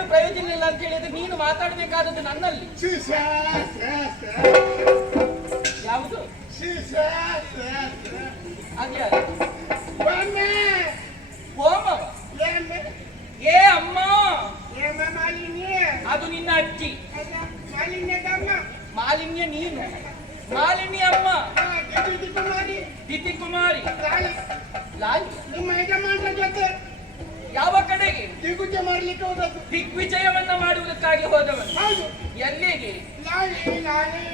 ಏನು ಪ್ರಯೋಜನ ಇಲ್ಲ ಅಂತ ಹೇಳಿದ್ರೆ ನೀನು ಮಾತಾಡಬೇಕಾದದ್ದು ನನ್ನಲ್ಲಿ. ಯಾವುದು ಅದ್ಯಾರು? ಹೋಮವ? ಏ ಅಮ್ಮ, ಅದು ನಿನ್ನ ಅಜ್ಜಿ. ಮಾಲಿನ್ಯ ನೀನು. ಮಾಲಿನ್ಯ ಅಮ್ಮ ದಿತಿ ಕುಮಾರಿ. ಲಾಲಿ ನಿಮ್ಮ ಯಜಮಾನರ ಜೊತೆ ಯಾವ ಕಡೆಗೆ? ದಿಗ್ವಿಜಯ ಮಾಡಲಿಕ್ಕೆ ಹೋದದ್ದು. ದಿಗ್ವಿಜಯವನ್ನ ಮಾಡುವುದಕ್ಕಾಗಿ ಹೋದವನು. ಹೌದು. ಎಲ್ಲಿಗೆ? ಲಾಲಿ ಲಾಲಿ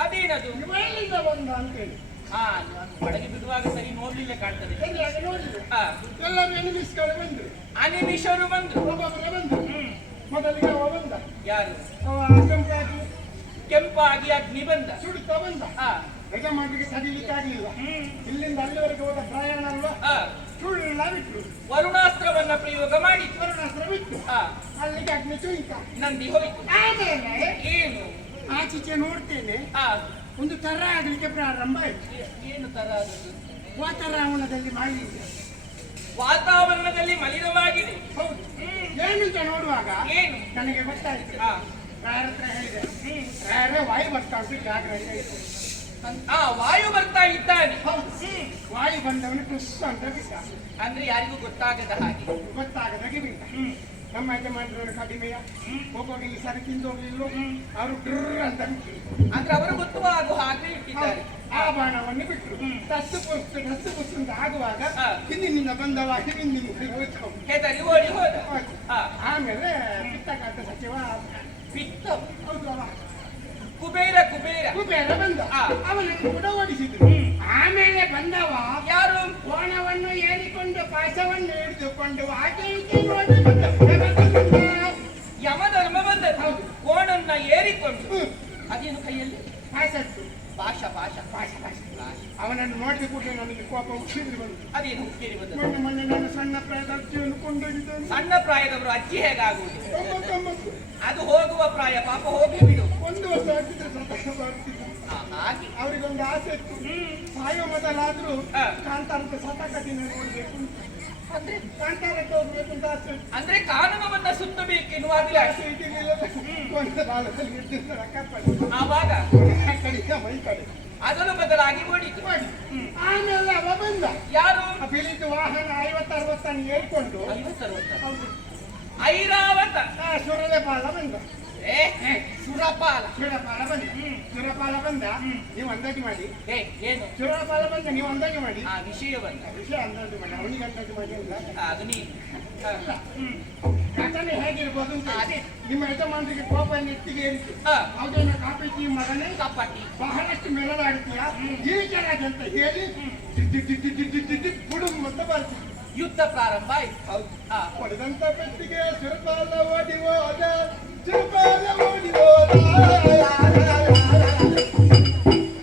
ಅದೇನದು? ಬಂದ ಅಂತೇಳಿ ಒಳಗೆ ಬಿಡುವಾಗ ಸರಿ ನೋಡ್ಲಿಲ್ಲ ಕಾಣ್ತದೆ. ಎಲ್ಲರೂ ಎನಿಮಿಸ್ಗಳು ಬಂದ್ರು. ಅನಿಮಿಷರು ಬಂದ್ರು. ಒಬ್ಬೊಬ್ಬರೇ ಬಂದ್ರು. ಮೊದಲಿಗೆ ಅವ ಬಂದ. ಯಾರು? ಕೆಂಪಾಗಿ ಕೆಂಪಾಗಿ ಅಗ್ನಿ ಬಂದ. ಸುಡುತ್ತಾ ಬಂದ. ಯಜಮಾನರಿಗೆ ತಡಿಲಿಕ್ಕೆ ಆಗಲಿಲ್ಲ. ಇಲ್ಲಿಂದ ಅಲ್ಲಿವರೆಗೆ ಹೋದ ಪ್ರಯಾಣ ಅಲ್ವಾ, ಸುಳ್ಳ ಬಿಟ್ರು. ವರುಣಾಸ್ತ್ರವನ್ನ ಪ್ರಯೋಗ ಮಾಡಿ ವರುಣಾಸ್ತ್ರ ಬಿಟ್ಟು ಅಲ್ಲಿಗೆ ಅಗ್ನಿ ಚುಯಿತ ನಂದಿ ಹೋಯ್ತು. ಆಮೇಲೆ ಏನು ಆಚೀಚೆ ನೋಡ್ತೇನೆ, ಒಂದು ತರ ಆಗ್ಲಿಕ್ಕೆ ಪ್ರಾರಂಭ ಆಯ್ತು. ಏನು ತರ ಆದದ್ದು? ವಾತಾವರಣದಲ್ಲಿ ಮಾಲಿನ್ಯ. ವಾತಾವರಣದಲ್ಲಿ ಮಲಿನವಾಗಿದೆ. ಹೌದು. ಏನಂತ ನೋಡುವಾಗ ಏನು ನನಗೆ ಗೊತ್ತಾಯ್ತು. ರಾಯರ ಹತ್ರ ಹೇಳಿದೆ, ರಾಯರೇ ವಾಯು ಬರ್ತಾ ಉಂಟು, ಜಾಗ್ರತೆ ಆಯ್ತು. ವಾಯು ಬರ್ತಾ ಇದ್ದಾನೆ. ಹೌದು. ವಾಯು ಬಂದವನು ಟುಸ್ ಅಂತ ಬಿಟ್ಟ. ಅಂದ್ರೆ ಯಾರಿಗೂ ಗೊತ್ತಾಗದ ಹಾಗೆ. ಗೊತ್ತಾಗದಾಗೆ ಬಿಟ್ಟ. ನಮ್ಮ ಯಜಮಾನರು ಕಡಿಮೆಯ ಹೋಗುವಾಗ ಇಲ್ಲಿ ಸರಿ ತಿಂದು ಹೋಗ್ಲಿಲ್ಲ, ಅವರು ಡ್ರ್ ಅಂತ ಬಿಟ್ಟರು. ಅಂದ್ರೆ ಅವರು ಗೊತ್ತುವಾಗುವ ಹಾಗೆ ಇಟ್ಟಿದ್ದಾರೆ. ಆ ಬಾಣವನ್ನು ಬಿಟ್ಟರು. ಟಸ್ಸು ಪುಸ್ ಅಂತ ಆಗುವಾಗ ಹಿಂದಿನಿಂದ ಬಂದವ ಹಿಂದಿನಿಂದ ಹೋಯ್ತು, ಹೆದರಿ ಓಡಿ ಹೋದ. ಆಮೇಲೆ ಪಿತ್ತಕಾಟ ಸಚಿವ ಪಿತ್ತ, ಹೌದು, ಅವ ಕುಬೇರ ಕುಬೇರ ಕುಬೇರ ಬಂದ. ಅವನನ್ನು ಕೂಡ ಓಡಿಸಿದ್ರು. ಆಮೇಲೆ ಬಂದವ ಯಾರು? ಕೋಣವನ್ನು ಏರಿಕೊಂಡು ಪಾಶವನ್ನು ಹಿಡಿದುಕೊಂಡು ಆಚೆ ಈಚೆ ನೋಡಿ ಬಂದ. ಯಮಧರ್ಮ ಬಂದದ್ದು. ಕೋಣನ್ನ ಏರಿಕೊಂಡು ಅದೇನು ಕೈಯಲ್ಲಿ ಪಾಶತ್ತು. ಪಾಶ ಪಾಶ ಪಾಶ ಪಾಶ ಅವನನ್ನು ನೋಡಿದ ಕೂಡಲೇ ನನಗೆ ಕೋಪ ಉಕ್ಕಿದ್ರು ಬಂತು. ಅದೇನು ಹುಕ್ಕೇರಿ ಬಂದದ್ದು? ಮೊನ್ನೆ ಮೊನ್ನೆ ನಾನು ಸಣ್ಣ ಪ್ರಾಯದ ಅಜ್ಜಿಯನ್ನು ಕೊಂಡೋಗಿದ್ದೇನೆ. ಸಣ್ಣ ಪ್ರಾಯದವರು ಅಜ್ಜಿ ಹೇಗಾಗುವುದು? 99. ಅದು ಹೋಗುವ ಪ್ರಾಯ, ಪಾಪ ಹೋಗಿ ಬಿಡು. 1 ವರ್ಷ ಆಗಿದ್ರೆ ಸತತ ಬರ್ತಿದ್ರು. ಹಾಗೆ ಅವರಿಗೊಂದು ಆಸೆ ಇತ್ತು, ಸಾಯೋ ಮೊದಲಾದ್ರೂ ಹಾ. ಕಾಂತಾರಕ್ಕೆ ಸತಕದಿಂದ ನೋಡ್ಬೇಕು ಅಂತ. ಅಂದ್ರೆ ಕಾಂತಾರಕ್ಕೆ ಹೋಗ್ಬೇಕು ಅಂತ ಆಸೆ ಇತ್ತು. ಅಂದ್ರೆ ಕಾನನವನ್ನ ಸುತ್ತಬೇಕೆನ್ನುವಾಗಲೇ ಆಸೆ ಇದ್ದಿರಲಿಲ್ಲ. ಒಂದು ಕಾಲದಲ್ಲಿ ಇದ್ದಿದ್ದ ಕಪ್ಪೆ. ಆವಾಗ ಆ ಕಡೆಯಿಂದ ಮೈ ಕಡೆ ಅದನ್ನು ಬದಲಾಗಿ ಓಡಿತು. ಮಾಡಿ. ಆಮೇಲೆ ಅವ ಬಂದ. ಯಾರು? ಆ ಬಿಳಿದು ವಾಹನ 50-60 ಏರ್ಕೊಂಡು 50-60 ಹೌದು. ಐರಾವತ. ಸುರಲೆ ಪಾಲ ಬಂದ. ಏ ಸುರಪಾಲ. ಸುರಪಾಲ ಬಂದ. ಸುರಪಾಲ ಬಂದ. ನೀವು ಅಂದಾಜು ಮಾಡಿ. ಏ ಏನು ಸುರಪಾಲ ಬಂದ, ನೀವು ಅಂದಾಜು ಮಾಡಿ. ಆ ವಿಷಯವನ್ನ ವಿಷಯ ಅಂದಾಜು ಮಾಡಿ. ಅವನಿಗೆ ಅಂದಾಜು ಮಾಡಿ ಅಲ್ಲ. ಅದು ನೀನು ಘಟನೆ ಹೇಗಿರ್ಬೋದು ಅಂತ. ಅದೇ. ನಿಮ್ಮ ಯಜಮಾನರಿಗೆ ಕೋಪ ನೆತ್ತಿಗೆ ಏರಿತು. ಆ, ಯಾವುದೇನೋ ಕಾಪಿ ಟೀ ಮಗನೇ ಕಪಟಿ. ಬಹಳಷ್ಟು ಮೆಲದಾಡ್ತೀಯ ಈ ಕೆಳಗೆ ಅಂತ ಹೇಳಿ ಕುಡುಂಬ ಅಂತ ಬರ್ತೀವಿ. ಯುದ್ಧ ಪ್ರಾರಂಭ ಆಯ್ತು. ಹೌದು. ಆ, ಹೊಡೆದಂತ ಪೆಟ್ಟಿಗೆ ಸುರಪಾಲ ಓಡಿ ಹೋದ, ಸುರಪಾಲ ಓಡಿ ಹೋದ.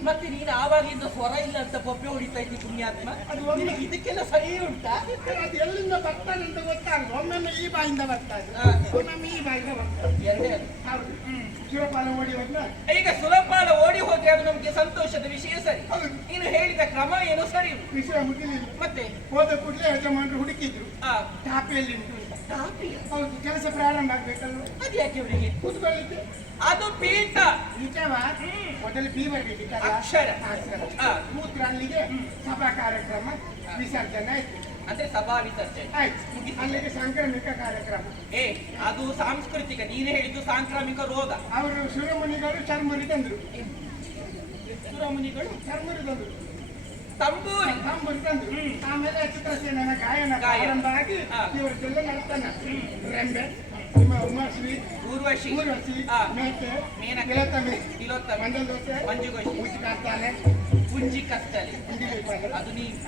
ಮತ್ತೆ ನೀನು ಆವಾಗಿಂದ ಸ್ವರ ಇಲ್ಲ ಅಂತ ಬೊಬ್ಬೆ ಹೊಡಿತಾ ಇದ್ದಿ ಪುಣ್ಯಾತ್ಮ. ಅದು ಒಮ್ಮೆ ನಿನಗೆ ಇದಕ್ಕೆಲ್ಲ ಸರಿ ಉಂಟಾ? ಅದು ಎಲ್ಲಿಂದ ಬರ್ತಾನೆ ಅಂತ ಗೊತ್ತಾಗಲ್ಲ. ಒಮ್ಮೊಮ್ಮೆ ಈ ಬಾಯಿಂದ ಬರ್ತಾನೆ, ಹಾ. ಒಮ್ಮೊಮ್ಮೆ ಈ ಬಾಯಿಂದ ಬರ್ತಾನೆ. ಎರಡೇ ಅದು. ಹೌದು. ಸುರಪಾಲ ಓಡಿ ಹೋದ್ನ. ಈಗ ಸುಲಭಾಲ ಓಡಿ ಹೋದ್ರೆ ಅದು ನಮ್ಗೆ ಸಂತೋಷದ ವಿಷಯ ಸರಿ. ಹೌದು. ನೀನು ಹೇಳಿದ ಕ್ರಮ ಏನು ಸರಿ ಉಂಟು. ವಿಷಯ ಮುಗಿಲಿಲ್ಲ. ಮತ್ತೆ ಹೋದ ಕೂಡಲೇ ಯಜಮಾನರು ಹುಡುಕಿದ್ರು. ಆ ಕಾಪಿಯಲ್ಲಿ ಉಂಟು ಅಂತ. ಕಾಪಿ ಹೌದು. ಕೆಲಸ ಪ್ರಾರಂಭ ಆಗ್ಬೇಕಲ್ವ. ಅದು ಯಾಕೆ ಅವರಿಗೆ? ಕೂತ್ಕೊಳ್ಳಿಕ್ಕೆ ಅದು ಪೀಠ. ನಿಜವಾ? ಮೊದಲು ಬಿ ಬರ್ಬೇಕಿತ್ತಲ್ಲ. ಅಕ್ಷರ. ಆ. ಕೂತ್ರ ಅಲ್ಲಿಗೆ ಸಭಾ ಕಾರ್ಯಕ್ರಮ ವಿಸರ್ಜನೆ ಆಯ್ತು. ಅಂದ್ರೆ ಸಭಾ ವಿಸರ್ಜನೆ ಆಯ್ತು. ಅಲ್ಲಿಗೆ ಸಾಂಕ್ರಾಮಿಕ ಕಾರ್ಯಕ್ರಮ. ಏ ಅದು ಸಾಂಸ್ಕೃತಿಕ. ನೀನೇ ಹೇಳಿದ್ದು ಸಾಂಕ್ರಾಮಿಕ ರೋಗ. ಅವರು ಶಿರೋಮಣಿಗಳು ಚರ್ಮರಿ ತಂದ್ರು. ಸುರಮುನಿಗಳು ಚರ್ಮರಿ ತಂದ್ರು. ತಂಬೂರಿ. ತಂಬೂರಿ ತಂದ್ರು. ಆಮೇಲೆ ಚಿತ್ರಸೇನನ ಗಾಯನ ಪ್ರಾರಂಭ ಆಗಿ ಹಾ. ಇವರದೆಲ್ಲ ನಡ್ತಾನ. ರೆಂಬೆ, ನಿಮ್ಮ ಉಮಾಶ್ರೀ, ಊರ್ವಶಿ. ಊರ್ವಶಿ, ಆ. ಮೇತೆ, ಮೇನಕೆ. ತಿಲೋತ್ತಮೆ, ತಿಲೋತ್ತಮ. ಮಂಡಲ ದೋಸೆ, ಮಂಜುಗೋಷಿ. ಮುಚ್ಚಿ ಕಾಡ್ತಾನೆ, ಪುಂಜಿ ಕಸ್ತಲಿ. ಉಂಡಿ ಬೇಕಾದ್ರೆ. ಅದು ನೀನು.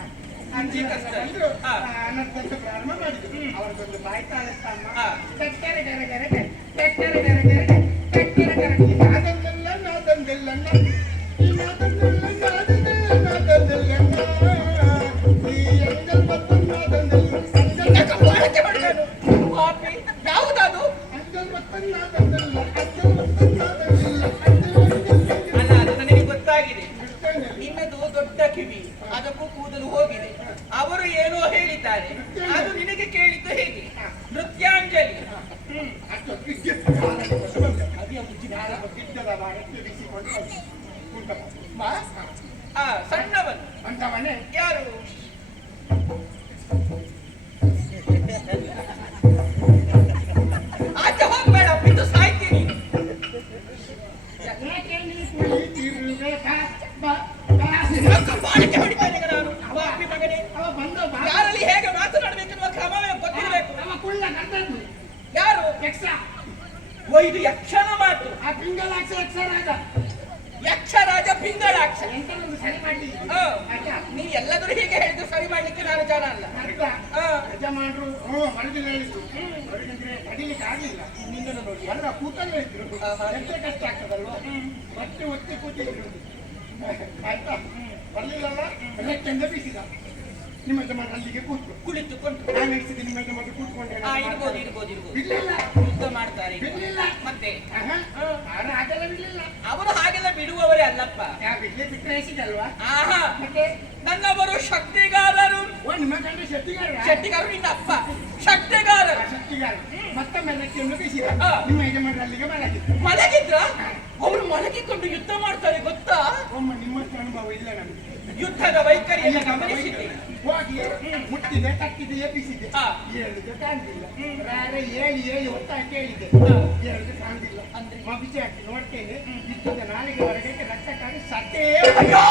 ಪುಂಜಿ ಕಸ್ತಲಿ. ಬಂದ್ರು. ಆ. ಅನ್ನದಂತ ಪ್ರಾರಂಭ ಮಾಡಿದ್ರು. ಅವರದೊಂದು ಬಾಯ್ತಾಳೆ ತಮ್ಮ. ಆ. ತೆಕ್ಕರೆ ಗರೆ ಗರೆ ಗರೆ, ತೆಕ್ಕರೆ ಗರೆ ಗರೆ ಗರೆ, ತೆಕ್ಕರೆ ಗರೆ ಗರೆ. ಈ ನಾದಂದೆಲ್ಲ ನಾದಂದೆಲ್ಲ ನಾ. ಈ ನಾದಂದೆಲ್ಲ ನಾದಂದೆಲ್ಲ ನಾದಂದೆಲ್ಲ ನಾ. ಈ ಎಂಜಲ್ ಮತ್ತು ನಾದಂದೆಲ್ಲ ಯಾಕೆ ಬಾಳಕೆ ಮಾಡ್ತಾನು? ಪಾಪಿ. ಯಾವುದದು? ಅಂಜಲ್ ಮತ್ತು ನಾದಂದೆಲ್ಲ, ಅಂಜಲ್ ಮತ್ತು ನಾದಂದೆಲ್ಲ, ಅಂಜಲ್ ಅಲ್ಲ, ಅದು ನನಗೆ ಗೊತ್ತಾಗಿದೆ. ಮತ್ತು ನಿನ್ನದು ದೊಡ್ಡ ಕಿವಿ, ಅದಕ್ಕೂ ಕೂದಲು ಹೋಗಿದೆ. ಅವರು ಏನೋ ಹೇಳಿದ್ದಾರೆ, ಅದು ನಿನಗೆ ಕೇಳಿದ್ದು ಹೇಗೆ? ನೃತ್ಯಾಂಜಲಿ. ಅಷ್ಟು ವಿದ್ಯುತ್ ಕಾಲಕ್ಕೆ ಬಂದು ಬಂದೆ. ಅದೇ ಬುದ್ಧಿವಾದ ಬಿದ್ದದ ಭಾಗಕ್ಕೆ ಬಿಸಿಕೊಂಡು ಬಂದೆ. ಉಂಟಪ್ಪ. ಮಾ? ಆ ಸಣ್ಣವನು ಅಂತವನೇ ಯಾರು? ಆಚೆ ಹೋಗ್ಬೇಡ, ಬಿದ್ದು ಸಾಯ್ತೀನಿ. ಯಾಕೆ ನೀ ಕುಳಿತಿರುವೆ ಬಾಳಿಕೆ ಹೊಡಿತಾನೆ ನಾನು. ಪಾಪಿ ಮಗನೇ. ಅವ ಬಂದ ಬಾ. ಯಾರಲ್ಲಿ ಹೇಗೆ ಮಾತನಾಡಬೇಕೆನ್ನುವ ಕ್ರಮವೇ ಗೊತ್ತಿರಬೇಕು. ಅವ ಕುಳ್ಳ ಕರ್ತದ್ದು ಯಾರು? ಯಕ್ಷ. ಓ, ಇದು ಯಕ್ಷನ ಮಾತು. ಆ ಪಿಂಗಲಾಕ್ಷ ಯಕ್ಷರಾದ ಯಕ್ಷರಾಜ ಪಿಂಗಳಾಕ್ಷ. ಎಂತನೊಂದು ಸರಿ ಮಾಡಿ. ಆ, ಆಯ್ತಾ? ನೀ ಎಲ್ಲದರೂ ಹೀಗೆ ಹೇಳಿದ್ದು ಸರಿ ಮಾಡ್ಲಿಕ್ಕೆ ನಾನು ಜನ ಅಲ್ಲ. ಅರ್ಥ. ಆ, ಯಜಮಾನರು ಮನದಲ್ಲಿ ಹೇಳಿದ್ರು. ಅವರಿಗಂದ್ರೆ ತಡಿಲಿಕ್ಕೆ ಆಗಲಿಲ್ಲ. ನಿನ್ನನ್ನು ನೋಡಿ ಎಲ್ಲ ಕೂತಲ್ಲೇ ಹೇಳಿದ್ರು. ಆಹಾ. ಎಂತ ಕಷ್ಟ ಆಗ್ತದಲ್ವ. ಮತ್ತೆ ಒತ್ತಿ ಕೂತಿದ್ರು. ಆಯ್ತಾ? ಬರ್ಲಿಲ್ಲಲ್ಲ, ಬೆಳಕ್ಕೆಂದ ಬೀಸಿದ. ನಿಮ್ಮ ಯಜಮಾನ ಅಲ್ಲಿಗೆ ಕೂತ್ರು. ಕುಳಿತುಕೊಂಡು. ನಾನು ಎಣಿಸಿದೆ ನಿಮ್ಮ ಯಜಮಾನ ಕೂತ್ಕೊಂಡೆ. ಇರ್ಬೋದು. ಬಿಡ್ಲಿಲ್ಲ. ಯುದ್ಧ ಮಾಡ್ತಾರೆ ಈಗ. ಬಿಡ್ಲಿಲ್ಲ. ಮತ್ತೆ ಆಹಾ. ಯಾರು ಹಾಗೆಲ್ಲ ಬಿಡ್ಲಿಲ್ಲ. ಅವರು ಹಾಗೆಲ್ಲ ಬಿಡುವವರೇ ಅಲ್ಲಪ್ಪ. ಯಾ ಬಿಡ್ಲಿ ಬಿಟ್ಟರೆ ಎಸಿದಲ್ವಾ. ಆಹಾ, ಮತ್ತೆ ನನ್ನವರು ಶಕ್ತಿಗಾರರು. ನಿಮ್ಮ ಗಂಡ ಶೆಟ್ಟಿಗಾರ. ಶೆಟ್ಟಿಗಾರರು ನಿನ್ನ ಅಪ್ಪ ಶಕ್ತಿಗಾರರು. ಶಕ್ತಿಗಾರ. ಮತ್ತೊಮ್ಮೆ ರೆಕ್ಕೆಯನ್ನು ಬೀಸಿದ. ಆ. ನಿಮ್ಮ ಯಜಮಾನ ಅಲ್ಲಿಗೆ ಮಲಗಿದ್ರು. ಮಲಗಿದ್ರ? ಅವರು ಮಲಗಿಕೊಂಡು ಯುದ್ಧ ಮಾಡ್ತಾರೆ ಗೊತ್ತಾ? ಒಮ್ಮ ನಿಮ್ಮಷ್ಟು ಅನುಭವ ಇಲ್ಲ ನಮಗೆ. ಯುದ್ಧದ ವೈಖರಿಯನ್ನು ಗಮನಿಸಿದ್ದೆ. ಹೋಗಿ ಮುಟ್ಟಿದೆ, ತಟ್ಟಿದೆ, ಎಬ್ಬಿಸಿದೆ. ಆ. ಹೇಳಿದೆ ಕಾಣ್ತಿಲ್ಲ. ರಾರೆ ಹೇಳಿ ಒತ್ತಾಯ ಕೇಳಿದೆ. ಹೇಳಿದೆ ಕಾಣ್ತಿಲ್ಲ. ಅಂದ್ರೆ? ಬಿಸಿ ಹಾಕಿ ನೋಡ್ತೇನೆ. ಇಷ್ಟದ ನಾಳೆಗೆ ಹೊರಗೆ ರಕ್ತ ಕಾಡಿ ಸತ್ತೇ. ಅಯ್ಯೋ!